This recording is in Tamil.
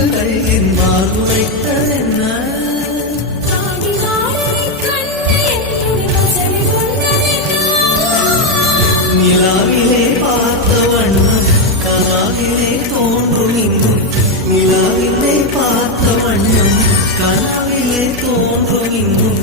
கனவுகள் என் வாழ்வுரைத்ததென்ன நிலாவிலே பார்த்த வண்ணம் கனாவிலே தோன்றும் இன்னும் நிலாவிலே பார்த்த வண்ணம் கனாவிலே தோன்றும் இன்னும்